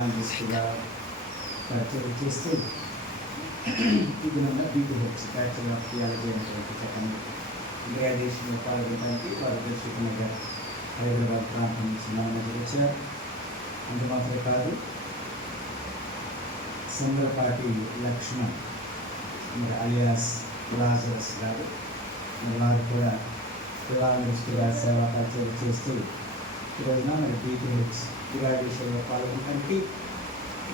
దృష్టిగా పరిచయం చేస్తూ ఇది మన బీబీహెచ్ బ్యాచులర్ ఆఫ్ థియాలజీ అనేటువంటి సెకండ్ గ్రాడ్యుయేషన్ పాల్గొనడానికి వారి దృష్టిగా హైదరాబాద్ ప్రాంతం నుంచి నామని వచ్చారు. అంత మాత్రమే కాదు, సంద్రపాటి లక్ష్మణ్ మరి అలియాస్ లాజరస్ గారు వారు కూడా ప్రధాన దృష్టిగా సేవా పరిచయం చేస్తూ ఈరోజున మరి బీబీహెచ్ గ్రాడ్యుయేషన్లో పాల్గొనడానికి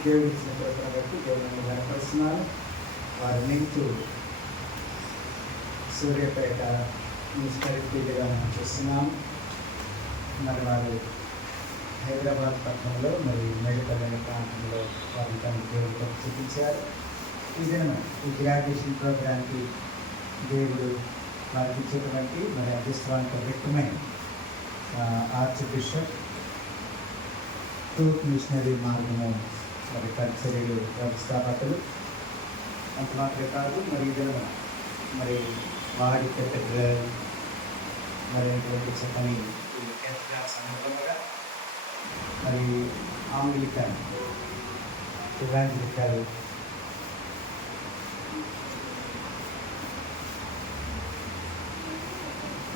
దేవుడు ఇచ్చిన ప్రయత్నం బట్టి దేవుడిని కనపరుస్తున్నారు. వారి లింక్ సూర్యాపేట మున్సిపాలిటీగా మనం చూస్తున్నాం. మరి వారు హైదరాబాద్ పట్టణంలో మరి మెడికల్ అనే ప్రాంతంలో వారి తమ దేవుడు చూపించారు. ఈ దినం ఈ గ్రాడ్యుయేషన్ ప్రోగ్రాంకి దేవుడు వారికి ఇచ్చేటువంటి మరి అదృష్టవంత వ్యక్తమై ఆర్చ్ బిషప్ ట్రూత్ మిషనరీ మార్గము మరి పరిచర్యలు వ్యవస్థాపకులు. అంత మాత్రమే కాదు, మరి ఇద్దరు మరి వాడి కెథడ్రల్ మరి చెప్పని సందర్భంగా మరి ఆంగ్లికన్ ఇవాంజలికల్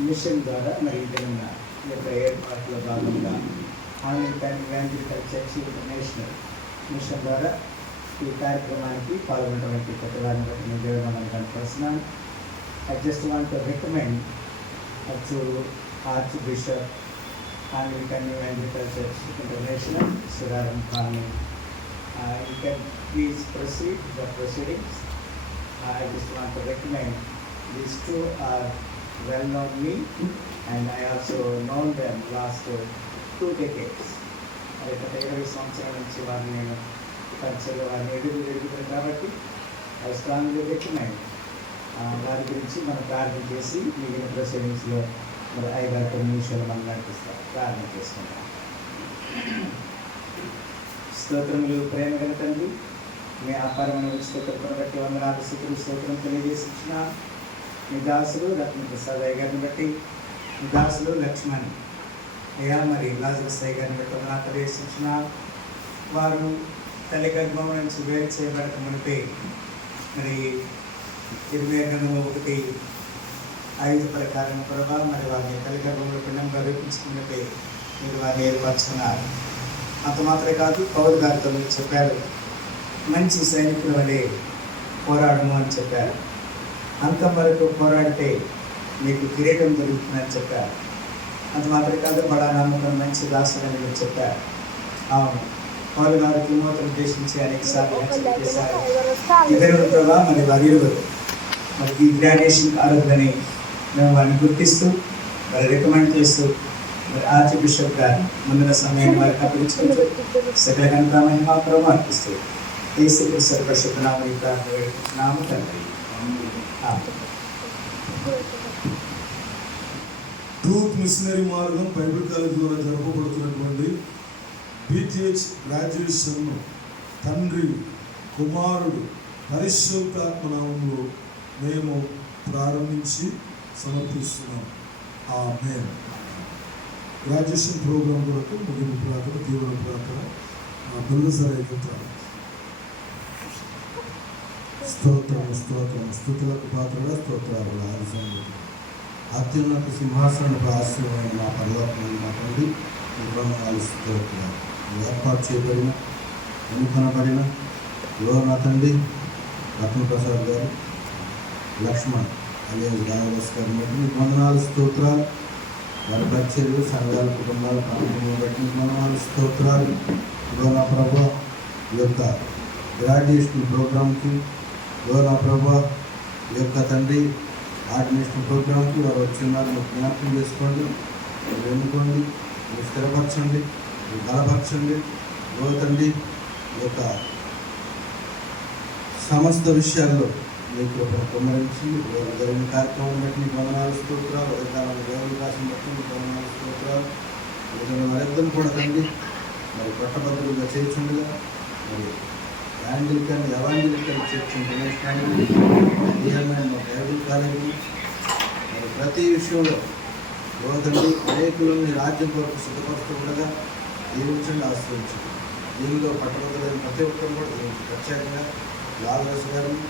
మిషన్ ద్వారా మరి ఇద్దరు యొక్క ఏర్పాట్ల భాగంగా Anglican evangelical church international mission ద్వారా ఈ కార్యక్రమానికి పాల్గొనడానికి కొత్తవారిని బట్టి నేను దేవుని కనపరుస్తున్నాను. I just want to recommend to Archbishop Anglican Evangelical Church International, Suraram Kani. You can please proceed the proceedings. I just want to recommend these two are well known me, and I also known them last 2 decades. గత 20 సంవత్సరాల నుంచి వారిని నేను పరిచయలో వారిని ఎదుగుతారు కాబట్టి I strongly recommend వారి గురించి మనం ప్రార్థన చేసి మిగిలిన ప్రొసీడింగ్స్లో మరి 5-10 నిమిషాలు మనం నడిపిస్తాం. ప్రార్థన చేసుకుంటాం. స్తోత్రములు ప్రేమ గల తండ్రి, మీ అపారమైన స్తోత్రం బట్టి వందనాలు స్తోత్రం తెలియజేసిన మీ దాసులు రత్నప్రసాద్ అయ్య గారిని బట్టి, మీ దాసులు లక్ష్మణ్ అయ్యా మరి లాజరస్ అయ్య గారిని బట్టి వందనాలు తెలియజేసిన వారు తల్లి గర్భం నుంచి వేరు చేయబడక మునిపే మరి 21:5 ప్రకారం ప్రభావం మరి వారిని తల్లి గర్భంలో పిండంగా రూపించుకున్నట్టే మీరు వారిని ఏర్పరచుకున్నారు. అంత మాత్రమే కాదు, పౌరు గారితో మీరు చెప్పారు, మంచి సైనికుల వలె పోరాడము అని చెప్పారు. అంతం వరకు పోరాడితే మీకు కిరీటం దొరుకుతుందని చెప్పారు. అంత మాత్రమే కాదు, బడా నమ్మకం మంచి దాసులని మీరు చెప్పారు. అవును, పౌరు గారు తిమోతిని ఉద్దేశించి అనేక సార్లు చేశారు. ఇద్దరు ప్రభావ మరి వారి మరి ఈ గ్రాడ్యుయేషన్ ఆరోగ్యాన్ని మేము వారిని గుర్తిస్తూ మరి రికమెండ్ చేస్తూ మరి ఆర్చ్ బిషప్ గారు ముందున్న సమయాన్ని వారికి అప్పగించుకుంటూ సకల ఘనత మహిమ ప్రభావం అర్పిస్తూ యేసుక్రీస్తు పరిశుద్ధ నామమున ప్రార్థిస్తున్నాము తండ్రి. ట్రూత్ మిషనరీ మార్గం బైబిల్ కాలేజ్ ద్వారా జరపబడుతున్నటువంటి బీటీహెచ్ గ్రాడ్యుయేషన్ తండ్రి కుమారుడు పరిశుద్ధాత్మ నామములో మేము ప్రారంభించి సమర్పిస్తున్నాం. ఆమేన్. గ్రాడ్యుయేషన్ ప్రోగ్రాం కొరకు ముగింపు ప్రార్థన, తీవ్ర ప్రార్థన బృందసరైన స్తోత్రం స్తుతులకు పాత్రగా స్తోత్రాలు ఆలస్యం అత్యున్నత సింహాసనపు ఆశ్రయమైన మా పరలోకమైన మా తండ్రి వందనాలు స్తోత్రాలు. ఏర్పాటు చేయబడిన ఎన్నుకొనబడిన నా తండ్రి రత్నప్రసాద్ గారు, లక్ష్మణ్ అలియాస్ లాజరస్ గారు బట్టి వందనాలు స్తోత్రాలు. వారి పరిచర్యలు, సంఘాల, కుటుంబాల ప్రాంతం బట్టి వందనాలు స్తోత్రాలు. నా ప్రభా ఈ యొక్క గ్రాడ్యుయేషన్ ప్రోగ్రాంకి, నా ప్రభా ఈ యొక్క తండ్రి ఆర్డినేషన్ ప్రోగ్రాంకి వారు వచ్చిన్నారు. మీరు జ్ఞాపకం చేసుకోండి, మీరు ఎన్నుకోండి, మీరు స్థిరపరచండి, మీరు బలపరచండి. తండ్రి ఈ యొక్క సమస్త విషయాల్లో మీకు కుమ్మరించి జరిగిన కార్యక్రమం బట్టి మీకు వందనాలు స్తోత్రాలు. ఉదయకాలం దేవుని రాసిన బట్టి మీకు వందనాలు స్తోత్రాలు. వారిద్దరు కూడా తండ్రి మరి పట్టభద్రులుగా చేర్చుండగా మరి evangelical church international Bible college మరి ప్రతి విషయంలో తండ్రి అనేకులని రాజ్యం కొరకు సిద్ధపరుస్తూ ఉండగా దీవించండి, ఆశ్రయించండి. దీనిలో పట్టభద్రులైన ప్రతి ఒక్కరు కూడా దీనికి ప్రత్యేకంగా లాలరస్ గారిని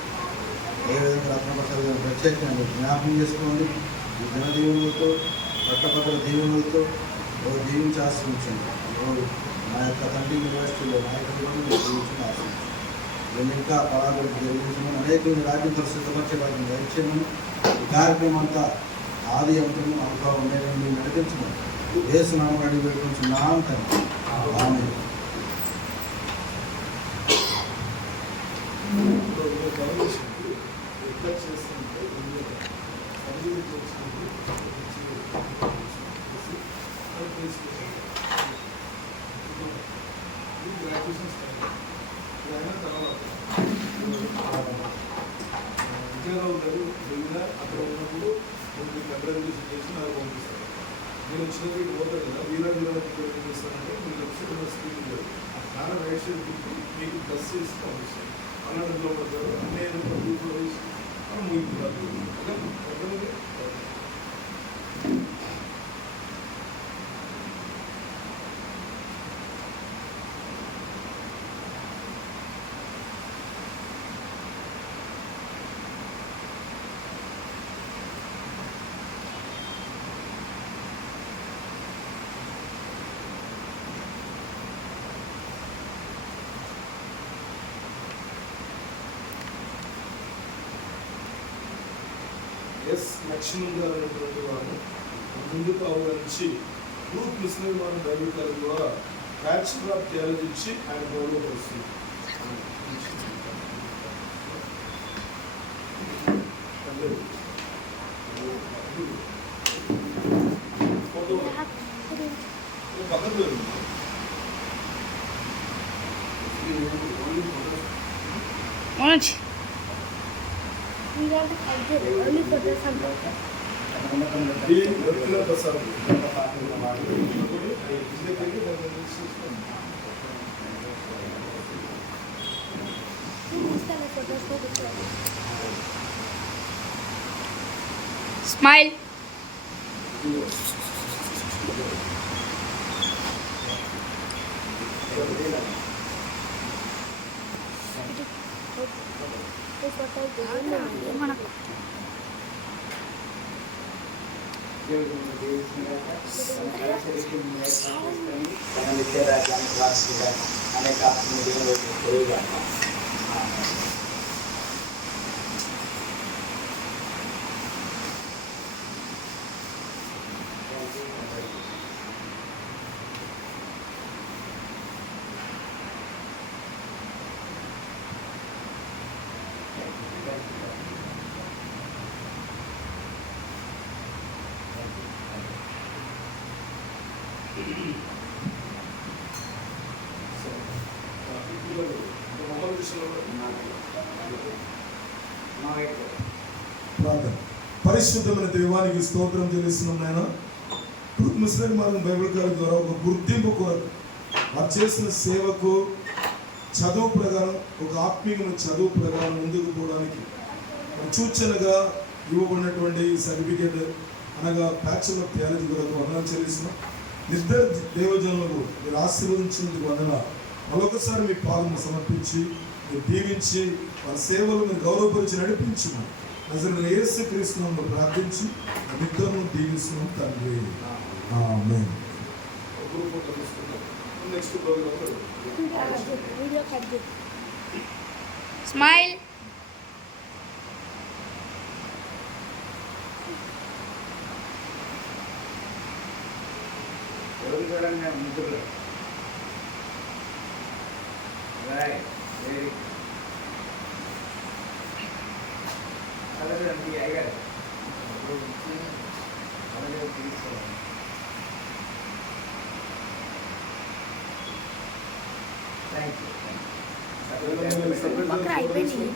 అదేవిధంగా రత్నప్రసాద్ గారిని ప్రత్యేకంగా మీరు జ్ఞాపకం చేసుకోండి. ఈ దిన దీవెనలతో పట్టభద్రుల దీవెనలతో దీవించి ఆశ్రయించండి. నా యొక్క తండ్రి యూనివర్సిటీలో నాయకులను దీవించి ఆశ్రయించండి. నేను ఇంకా పరాగడికి జరిగించమని అనేక రాజ్యం సిద్ధపరిచే వారిని దయచేయమని ఈ కార్యక్రమం అంతా ఆది అంతము అంతా ఉండేదని మీరు నడిపించమని యేసునామమున అడిగి వేడుకొంచున్నాను తండ్రి. ఆమేన్. విజయరావు గారు వెళ్ళినా అక్కడ ఉన్నప్పుడు మీకు కంట్రాక్షన్ చేసి నాకు పంపిస్తారు. నేను వచ్చినప్పుడు ఇటు పోతాడు కదా వీరాజీరావుకి ఏం చేస్తానంటే మీరు వచ్చి స్కూల్ నాన్న రైట్ సైడ్ తిప్పి మీకు బస్ చేసి పంపిస్తాను. అన్నట్లో పడతారు నేను గ్రూప్లో వేసి ముగింపురాదు ఎస్ లక్ష్మణ్ గారు అనేటువంటి వారు ముందుకు ఆహ్వానించి గ్రూప్ మిషనరీ వారు బైబిల్ కాలేజ్ ద్వారా బ్యాచిలర్ ఆఫ్ థియాలజీ ఇచ్చి ఆయన గౌరవపరుస్తుంది. పక్కన Smile. అనేక ప్రార్థన. పరిశుద్ధమైన దైవానికి స్తోత్రం చెల్లిస్తున్నాం నాయన. ట్రూత్ మిషనరీ మార్గం బైబిల్ కాలేజ్ ద్వారా ఒక గుర్తింపు కొరకు వారు చేసిన సేవకు చదువు ప్రకారం ఒక ఆత్మీయమైన చదువు ప్రకారం ముందుకు పోవడానికి సూచనగా ఇవ్వబడినటువంటి సర్టిఫికేట్ అనగా బ్యాచిలర్ థియాలజీ కొరకు వందనాలు చెల్లిస్తున్నాం. నిద్ర దైవజనులకు మీరు ఆశీర్వదించినందుకు వందనాలు. మరొకసారి మీ పాదం సమర్పించి మీరు దీవించి వారి సేవలు మీరు గౌరవపరిచి నడిపించమని నజరేయుడైన యేసుక్రీస్తు నామములో ప్రార్థించి నిత్యము దీవిస్తున్నాం తండ్రి. ఆమేన్. Next program Smile. ఎవరు చూడండి ముగ్గురు వెరీ అలాగే అయ్యారు అలాగే తీసుకోవాలి. Thank you.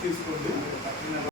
తీసుకోండి.